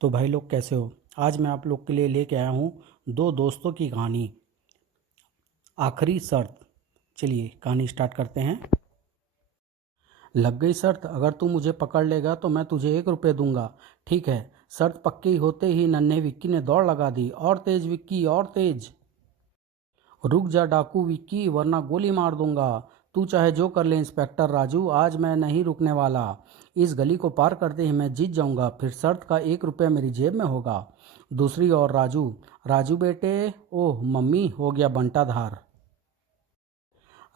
तो भाई लोग कैसे हो। आज मैं आप लोग के लिए लेके आया हूँ दो दोस्तों की कहानी, आखिरी शर्त। चलिए कहानी स्टार्ट करते हैं। लग गई शर्त, अगर तू मुझे पकड़ लेगा तो मैं तुझे 1 रुपये दूंगा। ठीक है। शर्त पक्की होते ही नन्हे विक्की ने दौड़ लगा दी। और तेज विक्की, और तेज। रुक जा डाकू विक्की, वरना गोली मार दूंगा। तू चाहे जो कर ले इंस्पेक्टर राजू, आज मैं नहीं रुकने वाला। इस गली को पार करते ही मैं जीत जाऊंगा, फिर शर्त का 1 रुपया मेरी जेब में होगा। दूसरी ओर राजू। राजू बेटे। ओह मम्मी, हो गया बंटाधार।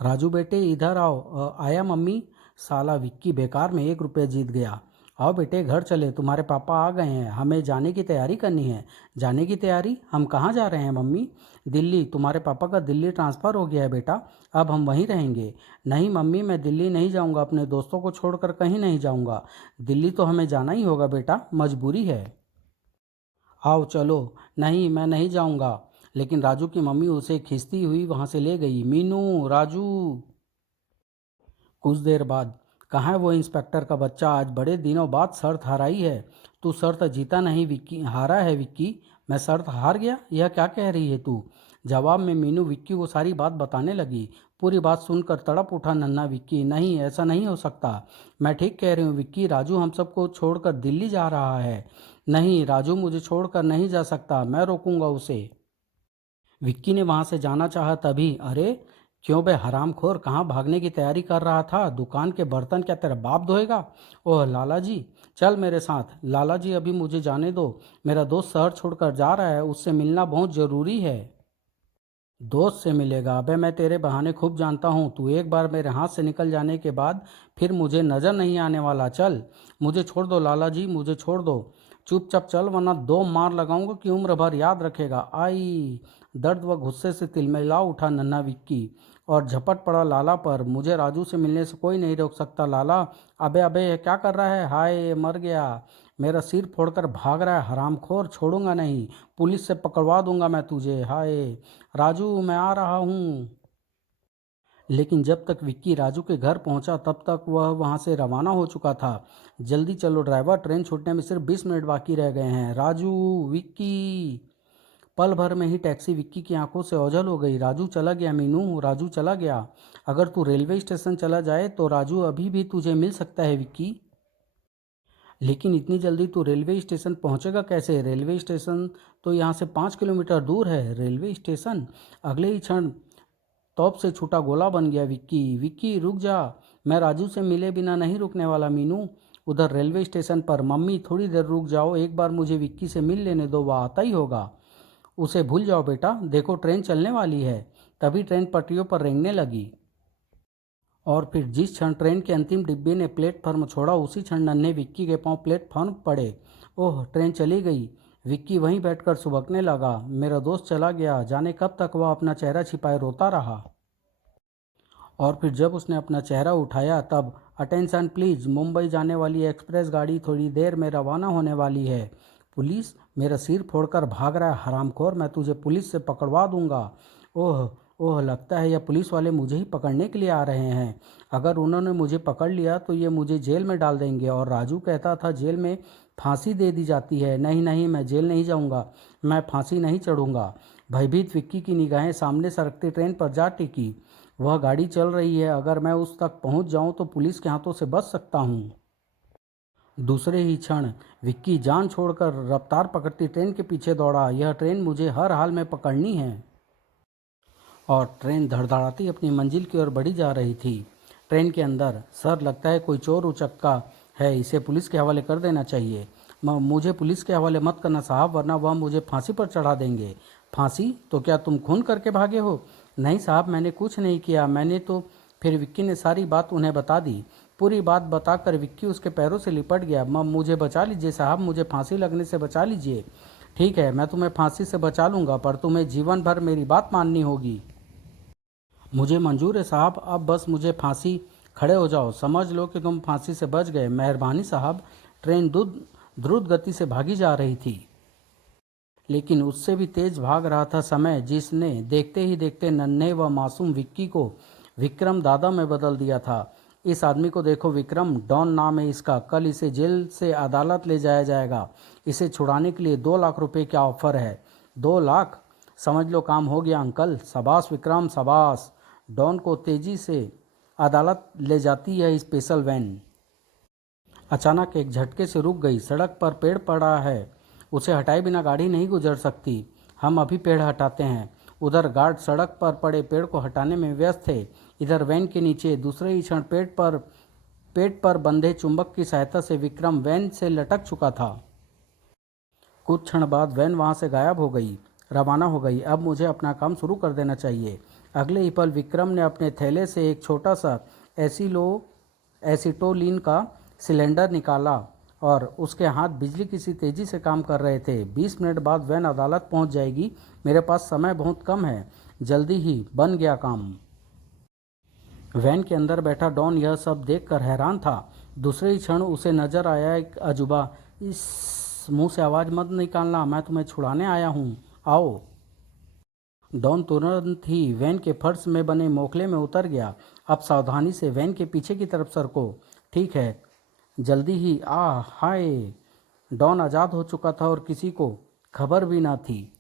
राजू बेटे इधर आओ। आया मम्मी। साला विक्की बेकार में 1 रुपया जीत गया। आओ बेटे घर चले, तुम्हारे पापा आ गए हैं, हमें जाने की तैयारी करनी है। जाने की तैयारी? हम कहाँ जा रहे हैं मम्मी? दिल्ली। तुम्हारे पापा का दिल्ली ट्रांसफ़र हो गया है बेटा, अब हम वहीं रहेंगे। नहीं मम्मी, मैं दिल्ली नहीं जाऊँगा, अपने दोस्तों को छोड़कर कहीं नहीं जाऊँगा। दिल्ली तो हमें जाना ही होगा बेटा, मजबूरी है। आओ चलो। नहीं मैं नहीं जाऊँगा। लेकिन राजू की मम्मी उसे खींचती हुई वहाँ से ले गई। मीनू, राजू। कुछ देर बाद। कहाँ है वो इंस्पेक्टर का बच्चा, आज बड़े दिनों बाद शर्त हराई है। तू शर्त जीता नहीं विक्की, हारा है विक्की। मैं शर्त हार गया? यह क्या कह रही है तू? जवाब में मीनू विक्की को सारी बात बताने लगी। पूरी बात सुनकर तड़प उठा नन्हा विक्की। नहीं, ऐसा नहीं हो सकता। मैं ठीक कह रही हूँ विक्की, राजू हम सबको छोड़कर दिल्ली जा रहा है। नहीं, राजू मुझे छोड़कर नहीं जा सकता, मैं रोकूंगा उसे। विक्की ने वहां से जाना चाहा तभी, अरे क्यों बे हरामखोर, कहाँ भागने की तैयारी कर रहा था? दुकान के बर्तन क्या तेरा बाप धोएगा? ओह लाला जी, चल मेरे साथ। लाला जी अभी मुझे जाने दो, मेरा दोस्त शहर छोड़कर जा रहा है, उससे मिलना बहुत ज़रूरी है। दोस्त से मिलेगा? अबे मैं तेरे बहाने खूब जानता हूँ, तू एक बार मेरे हाथ से निकल जाने के बाद फिर मुझे नज़र नहीं आने वाला। चल मुझे छोड़ दो लाला जी, मुझे छोड़ दो। चुपचाप चल, वरना दो मार लगाऊंगा कि उम्र भर याद रखेगा। आई। दर्द व गुस्से से तिलमिला उठा नन्हा विक्की और झपट पड़ा लाला पर। मुझे राजू से मिलने से कोई नहीं रोक सकता लाला। अबे अबे ये क्या कर रहा है? हाय मर गया। मेरा सिर फोड़कर भाग रहा है हरामखोर, छोड़ूंगा नहीं। पुलिस से पकड़वा दूंगा मैं तुझे। हाय राजू, मैं आ रहा हूँ। लेकिन जब तक विक्की राजू के घर पहुंचा तब तक वह वहां से रवाना हो चुका था। जल्दी चलो ड्राइवर, ट्रेन छूटने में सिर्फ 20 मिनट बाकी रह गए हैं। राजू, विक्की। पल भर में ही टैक्सी विक्की की आंखों से ओझल हो गई। राजू चला गया मीनू, राजू चला गया। अगर तू रेलवे स्टेशन चला जाए तो राजू अभी भी तुझे मिल सकता है विक्की। लेकिन इतनी जल्दी तू रेलवे स्टेशन पहुंचेगा कैसे? रेलवे स्टेशन तो यहाँ से 5 किलोमीटर दूर है। Railway station? अगले ही क्षण तौप से छूटा गोला बन गया विक्की। विक्की रुक जा, मैं राजू से मिले बिना नहीं रुकने वाला मीनू। उधर रेलवे स्टेशन पर, मम्मी थोड़ी देर रुक जाओ, एक बार मुझे विक्की से मिल लेने दो, वह आता ही होगा। उसे भूल जाओ बेटा, देखो ट्रेन चलने वाली है। तभी ट्रेन पटरियों पर रेंगने लगी। और फिर जिस क्षण ट्रेन के अंतिम डिब्बे ने प्लेटफॉर्म छोड़ा, उसी क्षण नन्हे विक्की के पांव प्लेटफॉर्म पड़े। ओह ट्रेन चली गई। विक्की वहीं बैठकर सुबकने लगा। मेरा दोस्त चला गया, जाने कब तक वह अपना चेहरा छिपाए रोता रहा। और फिर जब उसने अपना चेहरा उठाया तब, अटेंशन प्लीज, मुंबई जाने वाली एक्सप्रेस गाड़ी थोड़ी देर में रवाना होने वाली है। पुलिस? मेरा सिर फोड़कर भाग रहा है हरामखोर, मैं तुझे पुलिस से पकड़वा दूंगा। ओह ओह, लगता है यह पुलिस वाले मुझे ही पकड़ने के लिए आ रहे हैं। अगर उन्होंने मुझे पकड़ लिया तो ये मुझे जेल में डाल देंगे। और राजू कहता था जेल में फांसी दे दी जाती है। नहीं नहीं, मैं जेल नहीं जाऊंगा, मैं फांसी नहीं चढ़ूंगा। भयभीत विक्की की निगाहें सामने सरकती ट्रेन पर जा टिकी। वह गाड़ी चल रही है, अगर मैं उस तक पहुंच जाऊं तो पुलिस के हाथों से बच सकता हूं। दूसरे ही क्षण विक्की जान छोड़कर रफ्तार पकड़ती ट्रेन के पीछे दौड़ा। यह ट्रेन मुझे हर हाल में पकड़नी है। और ट्रेन धड़धड़ाती अपनी मंजिल की ओर बढ़ी जा रही थी। ट्रेन के अंदर, सर लगता है कोई चोर उचक्का है, इसे पुलिस के हवाले कर देना चाहिए। मुझे पुलिस के हवाले मत करना साहब, वरना वह मुझे फांसी पर चढ़ा देंगे। फांसी? तो क्या तुम खून करके भागे हो? नहीं साहब, मैंने कुछ नहीं किया, मैंने तो। फिर विक्की ने सारी बात उन्हें बता दी। पूरी बात बताकर विक्की उसके पैरों से लिपट गया। मुझे बचा लीजिए साहब, मुझे फांसी लगने से बचा लीजिए। ठीक है, मैं तुम्हें फांसी से बचा लूँगा, पर तुम्हें जीवन भर मेरी बात माननी होगी। मुझे मंजूर है साहब, अब बस मुझे फांसी। खड़े हो जाओ, समझ लो कि तुम फांसी से बच गए। मेहरबानी साहब। ट्रेन द्रुत गति से भागी जा रही थी, लेकिन उससे भी तेज भाग रहा था समय, जिसने देखते ही देखते नन्हे व मासूम विक्की को विक्रम दादा में बदल दिया था। इस आदमी को देखो विक्रम, डॉन नाम है इसका। कल इसे जेल से अदालत ले जाया जाएगा। इसे छुड़ाने के लिए 2 लाख रुपए का ऑफर है। 2 लाख? समझ लो काम हो गया अंकल। शाबाश विक्रम शाबाश। डॉन को तेजी से अदालत ले जाती है स्पेशल वैन। अचानक एक झटके से रुक गई। सड़क पर पेड़ पड़ा है, उसे हटाए बिना गाड़ी नहीं गुजर सकती। हम अभी पेड़ हटाते हैं। उधर गार्ड सड़क पर पड़े पेड़ को हटाने में व्यस्त थे। इधर वैन के नीचे दूसरे ही क्षण पेट पर बंधे चुंबक की सहायता से विक्रम वैन से लटक चुका था। कुछ क्षण बाद वैन वहां से गायब हो गई, रवाना हो गई। अब मुझे अपना काम शुरू कर देना चाहिए। अगले ही पल विक्रम ने अपने थैले से एक छोटा सा एसिटोलिन का सिलेंडर निकाला और उसके हाथ बिजली की सी तेजी से काम कर रहे थे। 20 मिनट बाद वैन अदालत पहुंच जाएगी। मेरे पास समय बहुत कम है। जल्दी ही बन गया काम। वैन के अंदर बैठा डॉन यह सब देखकर हैरान था। दूसरे ही क्षण उसे नजर आया एक अजूबा। इस मुंह से आवाज मत निकालना, मैं तुम्हें छुड़ाने आया हूँ, आओ। डॉन तुरंत ही वैन के फर्श में बने मोखले में उतर गया। अब सावधानी से वैन के पीछे की तरफ सरको। ठीक है, जल्दी ही। हाय। डॉन आज़ाद हो चुका था और किसी को खबर भी ना थी।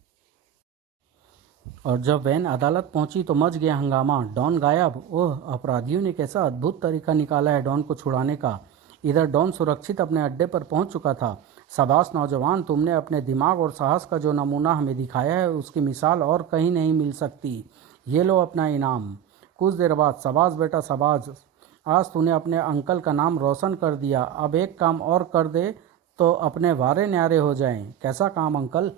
और जब वैन अदालत पहुंची तो मच गया हंगामा। डॉन गायब। ओह, अपराधियों ने कैसा अद्भुत तरीका निकाला है डॉन को छुड़ाने का। इधर डॉन सुरक्षित अपने अड्डे पर पहुंच चुका था। शाबाश नौजवान, तुमने अपने दिमाग और साहस का जो नमूना हमें दिखाया है उसकी मिसाल और कहीं नहीं मिल सकती। ये लो अपना इनाम। कुछ देर बाद, शाबाश बेटा शाबाश, आज तूने अपने अंकल का नाम रोशन कर दिया। अब एक काम और कर दे तो अपने वारे न्यारे हो जाएं। कैसा काम अंकल?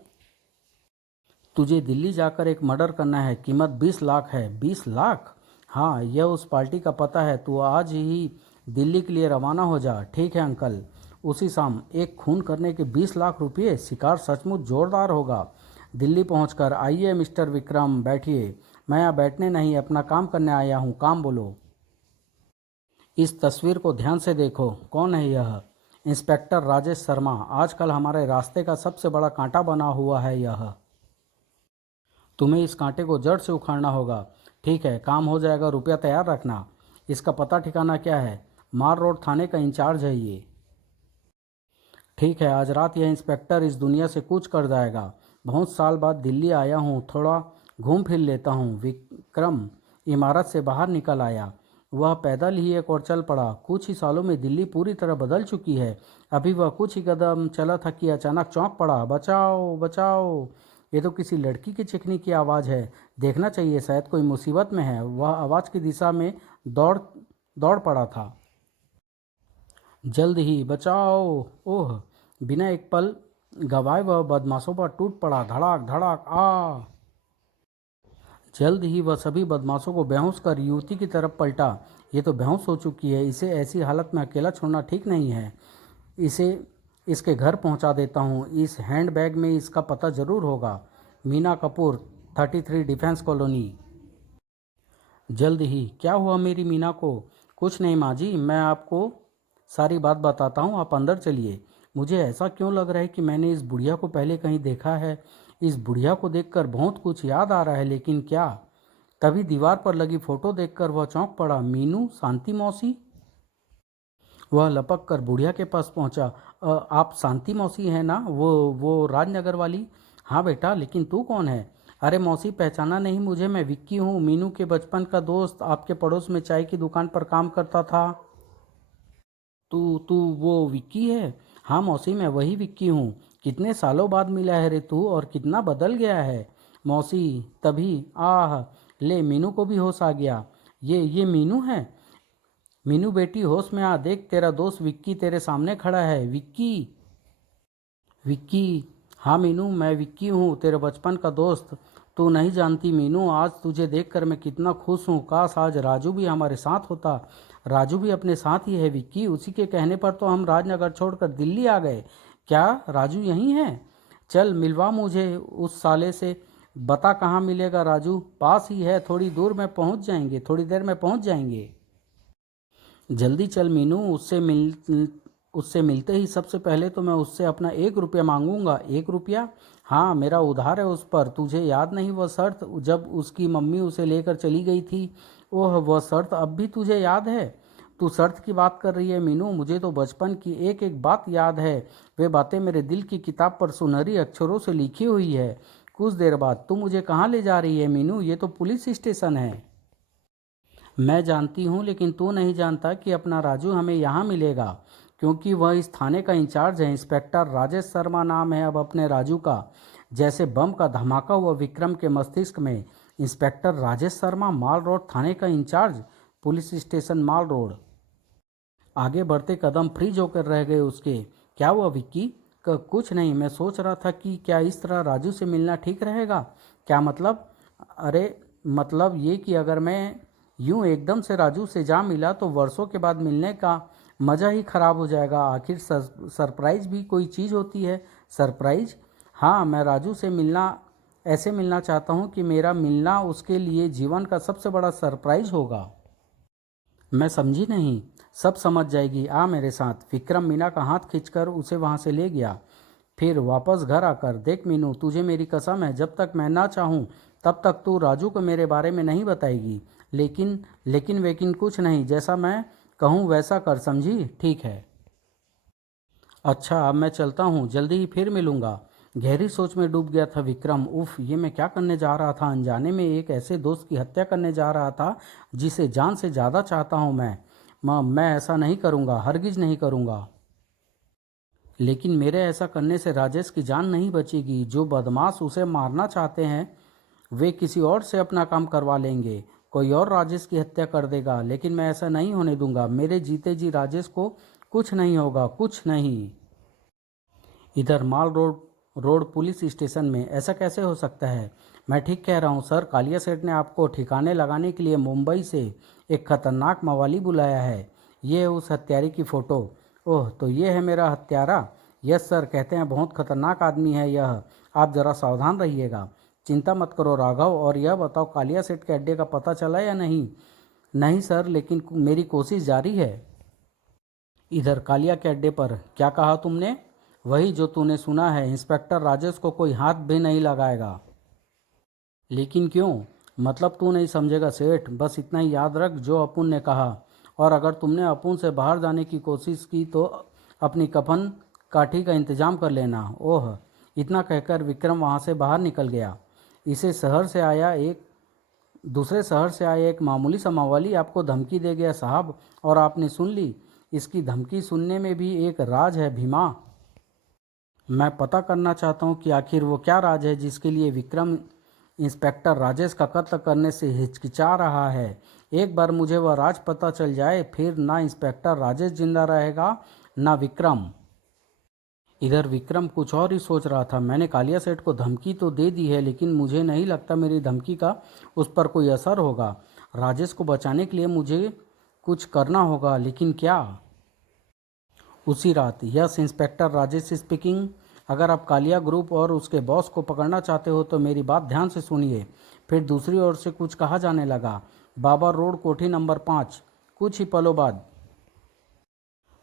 तुझे दिल्ली जाकर एक मर्डर करना है। कीमत 20 लाख है। 20 लाख? हाँ, यह उस पार्टी का पता है। तू आज ही दिल्ली के लिए रवाना हो जा। ठीक है अंकल। उसी शाम एक खून करने के 20 लाख रुपये। शिकार सचमुच जोरदार होगा। दिल्ली पहुंचकर, आइए मिस्टर विक्रम बैठिए। मैं यहाँ बैठने नहीं, अपना काम करने आया हूँ। काम बोलो। इस तस्वीर को ध्यान से देखो। कौन है यह? इंस्पेक्टर राजेश शर्मा। आजकल हमारे रास्ते का सबसे बड़ा कांटा बना हुआ है यह। तुम्हें इस कांटे को जड़ से उखाड़ना होगा। ठीक है, काम हो जाएगा। रुपया तैयार रखना। इसका पता ठिकाना क्या है? मार रोड थाने का इंचार्ज है ये। ठीक है, आज रात यह इंस्पेक्टर इस दुनिया से कूच कर जाएगा। बहुत साल बाद दिल्ली आया हूँ, थोड़ा घूम फिर लेता हूँ। विक्रम इमारत से बाहर निकल आया। वह पैदल ही एक और चल पड़ा। कुछ ही सालों में दिल्ली पूरी तरह बदल चुकी है। अभी वह कुछ ही कदम चला था कि अचानक चौंक पड़ा। बचाओ बचाओ, ये तो किसी लड़की की चीखने की आवाज़ है। देखना चाहिए, शायद कोई मुसीबत में है। वह आवाज़ की दिशा में दौड़ दौड़ पड़ा था। जल्द ही बचाओ। ओह, बिना एक पल गवाए वह बदमाशों पर टूट पड़ा। धड़ाक धड़ाक। जल्द ही वह सभी बदमाशों को बेहोश कर युवती की तरफ पलटा। ये तो बेहोश हो चुकी है। इसे ऐसी हालत में अकेला छोड़ना ठीक नहीं है। इसे इसके घर पहुंचा देता हूँ। इस हैंडबैग में इसका पता जरूर होगा। Meena Kapoor, 33 defence colony. जल्द ही। क्या हुआ मेरी मीना को? कुछ नहीं माँ जी, मैं आपको सारी बात बताता हूँ, आप अंदर चलिए। मुझे ऐसा क्यों लग रहा है कि मैंने इस बुढ़िया को पहले कहीं देखा है। इस बुढ़िया को देखकर बहुत कुछ याद आ रहा है, लेकिन क्या? तभी दीवार पर लगी फोटो देखकर वह चौंक पड़ा। मीनू, शांति मौसी। वह लपक कर बुढ़िया के पास पहुंचा। आप शांति मौसी हैं ना, वो राजनगर वाली? हाँ बेटा, लेकिन तू कौन है? अरे मौसी, पहचाना नहीं मुझे? मैं विक्की हूँ, मीनू के बचपन का दोस्त। आपके पड़ोस में चाय की दुकान पर काम करता था। तू तू वो विक्की है? हाँ मौसी, मैं वही विक्की हूँ। कितने सालों बाद मिला है रे तू, और कितना बदल गया है। मौसी तभी ले मीनू को भी होश आ गया। ये मीनू है। मीनू बेटी, होश में आ, देख तेरा दोस्त विक्की तेरे सामने खड़ा है। विक्की। विक्की। हाँ मीनू, मैं विक्की हूँ, तेरे बचपन का दोस्त। तू नहीं जानती मीनू, आज तुझे देखकर मैं कितना खुश हूँ। काश आज राजू भी हमारे साथ होता। राजू भी अपने साथ ही है विक्की। उसी के कहने पर तो हम राजनगर छोड़कर दिल्ली आ गए। क्या राजू यहीं है? चल मिलवा मुझे उस साले से। बता कहाँ मिलेगा राजू? पास ही है, थोड़ी दूर में पहुँच जाएंगे, थोड़ी देर में पहुँच जाएंगे। जल्दी चल मीनू। उससे मिलते ही सबसे पहले तो मैं उससे अपना 1 रुपया मांगूंगा। 1 रुपया? हाँ, मेरा उधार है उस पर। तुझे याद नहीं वह शर्त, जब उसकी मम्मी उसे लेकर चली गई थी? ओह, वह शर्त अब भी तुझे याद है? तू शर्त की बात कर रही है मीनू? मुझे तो बचपन की एक एक बात याद है। वे बातें मेरे दिल की किताब पर सुनहरी अक्षरों से लिखी हुई है। कुछ देर बाद, तू मुझे कहाँ ले जा रही है मीनू? ये तो पुलिस स्टेशन है। मैं जानती हूँ, लेकिन तू नहीं जानता कि अपना राजू हमें यहाँ मिलेगा, क्योंकि वह इस थाने का इंचार्ज है। इंस्पेक्टर राजेश शर्मा नाम है अब अपने राजू का। जैसे बम का धमाका हुआ विक्रम के मस्तिष्क में। इंस्पेक्टर राजेश शर्मा, माल रोड थाने का इंचार्ज, पुलिस स्टेशन माल रोड। आगे बढ़ते कदम फ्रीज होकर रह गए उसके। क्या हुआ विक्की? कुछ नहीं, मैं सोच रहा था कि क्या इस तरह राजू से मिलना ठीक रहेगा। क्या मतलब? अरे मतलब ये कि अगर मैं यूं एकदम से राजू से जा मिला तो वर्षों के बाद मिलने का मज़ा ही ख़राब हो जाएगा। आखिर सरप्राइज़ भी कोई चीज़ होती है। सरप्राइज़? हाँ, मैं राजू से मिलना ऐसे मिलना चाहता हूँ कि मेरा मिलना उसके लिए जीवन का सबसे बड़ा सरप्राइज़ होगा। मैं समझी नहीं। सब समझ जाएगी, आ मेरे साथ। विक्रम मीना का हाथ खींचकर उसे वहां से ले गया। फिर वापस घर आकर, देख मीनू, तुझे मेरी कसम है, जब तक मैं ना चाहूँ तब तक तू राजू को मेरे बारे में नहीं बताएगी। लेकिन लेकिन वेकिन कुछ नहीं, जैसा मैं कहूँ वैसा कर, समझी? ठीक है। अच्छा, अब मैं चलता हूँ, जल्दी ही फिर मिलूंगा। गहरी सोच में डूब गया था विक्रम। उफ, ये मैं क्या करने जा रहा था? अनजाने में एक ऐसे दोस्त की हत्या करने जा रहा था जिसे जान से ज़्यादा चाहता हूँ मैं। मैं ऐसा नहीं करूँगा, हरगिज़ नहीं करूँगा। लेकिन मेरे ऐसा करने से राजेश की जान नहीं बचेगी। जो बदमाश उसे मारना चाहते हैं वे किसी और से अपना काम करवा लेंगे। कोई और राजेश की हत्या कर देगा, लेकिन मैं ऐसा नहीं होने दूंगा। मेरे जीते जी राजेश को कुछ नहीं होगा, कुछ नहीं। इधर माल रोड रोड पुलिस स्टेशन में ऐसा कैसे हो सकता है? मैं ठीक कह रहा हूँ सर, कालिया सेठ ने आपको ठिकाने लगाने के लिए मुंबई से एक खतरनाक मवाली बुलाया है। ये है उस हत्यारे की फ़ोटो। ओह, तो ये है मेरा हत्यारा? यस सर, कहते हैं बहुत खतरनाक आदमी है यह। आप ज़रा सावधान रहिएगा। चिंता मत करो राघव, और यह बताओ कालिया सेठ के अड्डे का पता चला या नहीं? नहीं सर, लेकिन मेरी कोशिश जारी है। इधर कालिया के अड्डे पर क्या कहा तुमने? वही जो तूने सुना है। इंस्पेक्टर राजेश को कोई हाथ भी नहीं लगाएगा। लेकिन क्यों? मतलब तू नहीं समझेगा सेठ, बस इतना ही याद रख जो अपुन ने कहा। और अगर तुमने अपुन से बाहर जाने की कोशिश की तो अपनी कफन काठी का इंतजाम कर लेना। ओह, इतना कहकर विक्रम वहाँ से बाहर निकल गया। इसे शहर से आया एक दूसरे शहर से आया एक मामूली सा मवाली आपको धमकी दे गया साहब, और आपने सुन ली। इसकी धमकी सुनने में भी एक राज है भीमा। मैं पता करना चाहता हूँ कि आखिर वो क्या राज है जिसके लिए विक्रम इंस्पेक्टर राजेश का कत्ल करने से हिचकिचा रहा है। एक बार मुझे वह राज पता चल जाए, फिर ना इंस्पेक्टर राजेश जिंदा रहेगा ना विक्रम। इधर विक्रम कुछ और ही सोच रहा था। मैंने कालिया सेठ को धमकी तो दे दी है, लेकिन मुझे नहीं लगता मेरी धमकी का उस पर कोई असर होगा। राजेश को बचाने के लिए मुझे कुछ करना होगा, लेकिन क्या? उसी रात, यस इंस्पेक्टर राजेश स्पीकिंग। अगर आप कालिया ग्रुप और उसके बॉस को पकड़ना चाहते हो तो मेरी बात ध्यान से सुनिए। फिर दूसरी ओर से कुछ कहा जाने लगा। बाबर रोड कोठी नंबर 5। कुछ ही पलों बाद,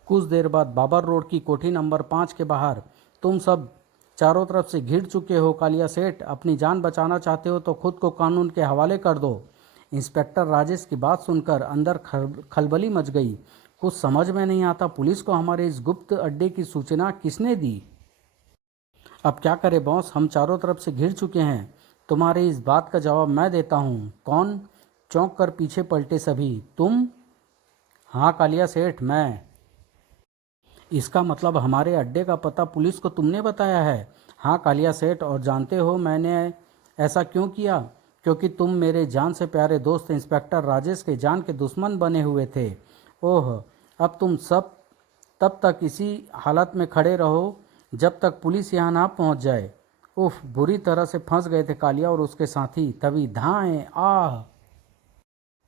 कुछ देर बाद बाबर रोड की कोठी नंबर 5 के बाहर, तुम सब चारों तरफ से घिर चुके हो। कालिया सेठ, अपनी जान बचाना चाहते हो तो खुद को कानून के हवाले कर दो। इंस्पेक्टर राजेश की बात सुनकर अंदर खलबली मच गई। कुछ समझ में नहीं आता, पुलिस को हमारे इस गुप्त अड्डे की सूचना किसने दी? अब क्या करें बॉस, हम चारों तरफ से घिर चुके हैं। तुम्हारी इस बात का जवाब मैं देता हूँ। कौन? चौंक कर पीछे पलटे सभी। तुम? हाँ कालिया सेठ, मैं। इसका मतलब हमारे अड्डे का पता पुलिस को तुमने बताया है? हाँ कालिया सेठ, और जानते हो मैंने ऐसा क्यों किया? क्योंकि तुम मेरे जान से प्यारे दोस्त इंस्पेक्टर राजेश के जान के दुश्मन बने हुए थे। ओह, अब तुम सब तब तक इसी हालत में खड़े रहो जब तक पुलिस यहाँ ना पहुँच जाए। उफ, बुरी तरह से फंस गए थे कालिया और उसके साथी। तभी धाएं, आह!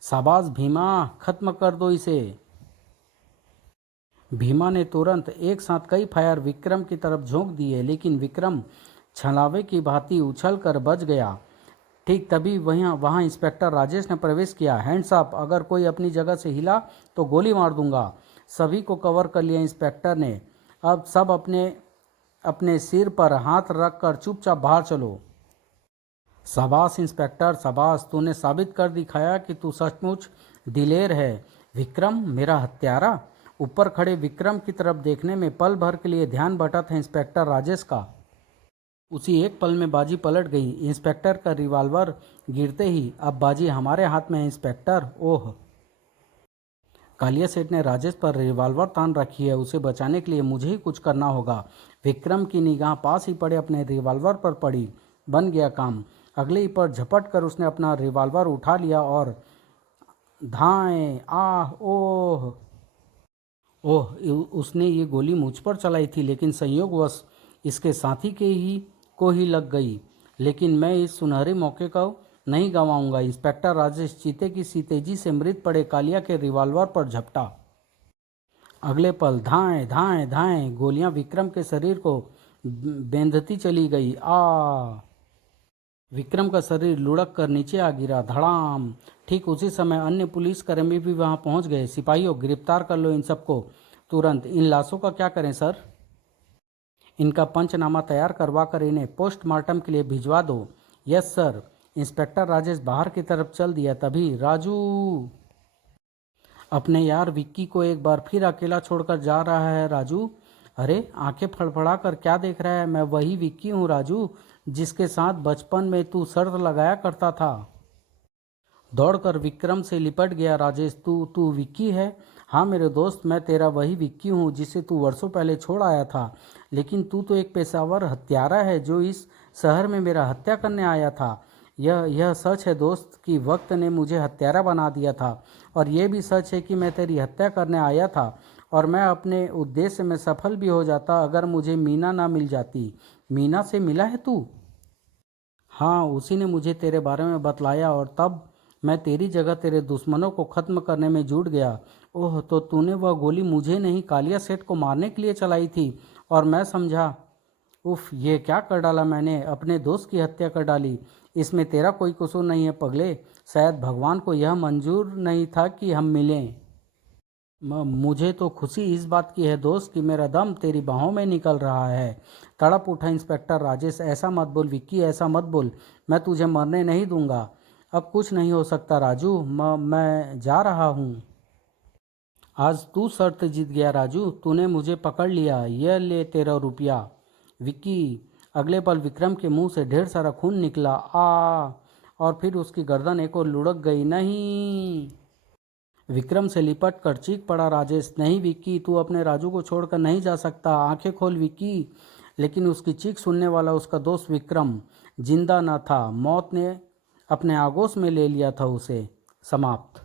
शाबाश भीमा, खत्म कर दो इसे। भीमा ने तुरंत एक साथ कई फायर विक्रम की तरफ झोंक दिए, लेकिन विक्रम छलावे की भांति उछल कर बच गया। ठीक तभी वहाँ इंस्पेक्टर राजेश ने प्रवेश किया। हैंड्स अप, अगर कोई अपनी जगह से हिला तो गोली मार दूंगा। सभी को कवर कर लिया इंस्पेक्टर ने। अब सब अपने अपने सिर पर हाथ रख कर चुपचाप बाहर चलो। शाबाश इंस्पेक्टर, शाबाश, तूने साबित कर दिखाया कि तू सचमुच दिलेर है। विक्रम, मेरा हत्यारा? ऊपर खड़े विक्रम की तरफ देखने में पल भर के लिए ध्यान बटा था इंस्पेक्टर राजेश का। उसी एक पल में बाजी पलट गई। इंस्पेक्टर का रिवॉल्वर गिरते ही, अब बाजी हमारे हाथ में है इंस्पेक्टर। ओह! कालिया सेठ ने राजेश पर रिवॉल्वर तान रखी है, उसे बचाने के लिए मुझे ही कुछ करना होगा। विक्रम की निगाह पास ही पड़े अपने रिवॉल्वर पर पड़ी। बन गया काम। अगले ही पर झपट कर उसने अपना रिवॉल्वर उठा लिया और धाएं, आह, ओह! ओह! उसने ये गोली मुझ पर चलाई थी, लेकिन संयोगवश इसके साथी के ही को ही लग गई। लेकिन मैं इस सुनहरे मौके को नहीं गंवाऊंगा। इंस्पेक्टर राजेश चीते की सी तेजी से मृत पड़े कालिया के रिवॉल्वर पर झपटा। अगले पल धाएं धाएं धाएं गोलियां विक्रम के शरीर को बेंधती चली गई। आ! विक्रम का शरीर लुढ़क कर नीचे आ गिरा। धड़ाम! ठीक उसी समय अन्य पुलिसकर्मी भी वहां पहुंच गए। सिपाहियों, गिरफ्तार कर लो इन सबको तुरंत। इन लाशों का क्या करें सर? इनका पंचनामा तैयार करवा कर इन्हें पोस्टमार्टम के लिए भिजवा दो। Yes sir. इंस्पेक्टर राजेश बाहर की तरफ चल दिया। तभी राजू अपने यार विक्की को एक बार फिर अकेला छोड़कर जा रहा है। राजू, अरे आंखें फड़फड़ा कर क्या देख रहा है? मैं वही विक्की हूँ राजू, जिसके साथ बचपन में तू शर्त लगाया करता था। दौड़कर विक्रम से लिपट गया राजेश। तू तू विक्की है? हाँ मेरे दोस्त, मैं तेरा वही विक्की हूँ जिसे तू वर्षों पहले छोड़ आया था। लेकिन तू तो एक पेशावर हत्यारा है जो इस शहर में मेरा हत्या करने आया था। यह सच है दोस्त कि वक्त ने मुझे हत्यारा बना दिया था, और यह भी सच है कि मैं तेरी हत्या करने आया था, और मैं अपने उद्देश्य में सफल भी हो जाता अगर मुझे मीना ना मिल जाती। मीना से मिला है तू? हाँ, उसी ने मुझे तेरे बारे में बतलाया, और तब मैं तेरी जगह तेरे दुश्मनों को ख़त्म करने में जुट गया। ओह, तो तूने वह गोली मुझे नहीं कालिया सेठ को मारने के लिए चलाई थी, और मैं समझा। उफ, ये क्या कर डाला मैंने? अपने दोस्त की हत्या कर डाली। इसमें तेरा कोई कसूर नहीं है पगले। शायद भगवान को यह मंजूर नहीं था कि हम मिलें। मुझे तो खुशी इस बात की है दोस्त कि मेरा दम तेरी बाहों में निकल रहा है। तड़प उठा इंस्पेक्टर राजेश। ऐसा मत बोल विक्की, ऐसा मत बोल। मैं तुझे मरने नहीं दूंगा। अब कुछ नहीं हो सकता राजू। मैं जा रहा हूँ। आज तू शर्त जीत गया राजू। तूने मुझे पकड़ लिया। यह ले तेरा रुपया। विक्की! अगले पल विक्रम के मुंह से ढेर सारा खून निकला। आ! और फिर उसकी गर्दन एक और लुढ़क गई। नहीं! विक्रम से लिपट कर चीख पड़ा राजेश। नहीं विक्की, तू अपने राजू को छोड़कर नहीं जा सकता। आंखें खोल विक्की। लेकिन उसकी चीख सुनने वाला उसका दोस्त विक्रम जिंदा न था। मौत ने अपने आगोश में ले लिया था उसे। समाप्त।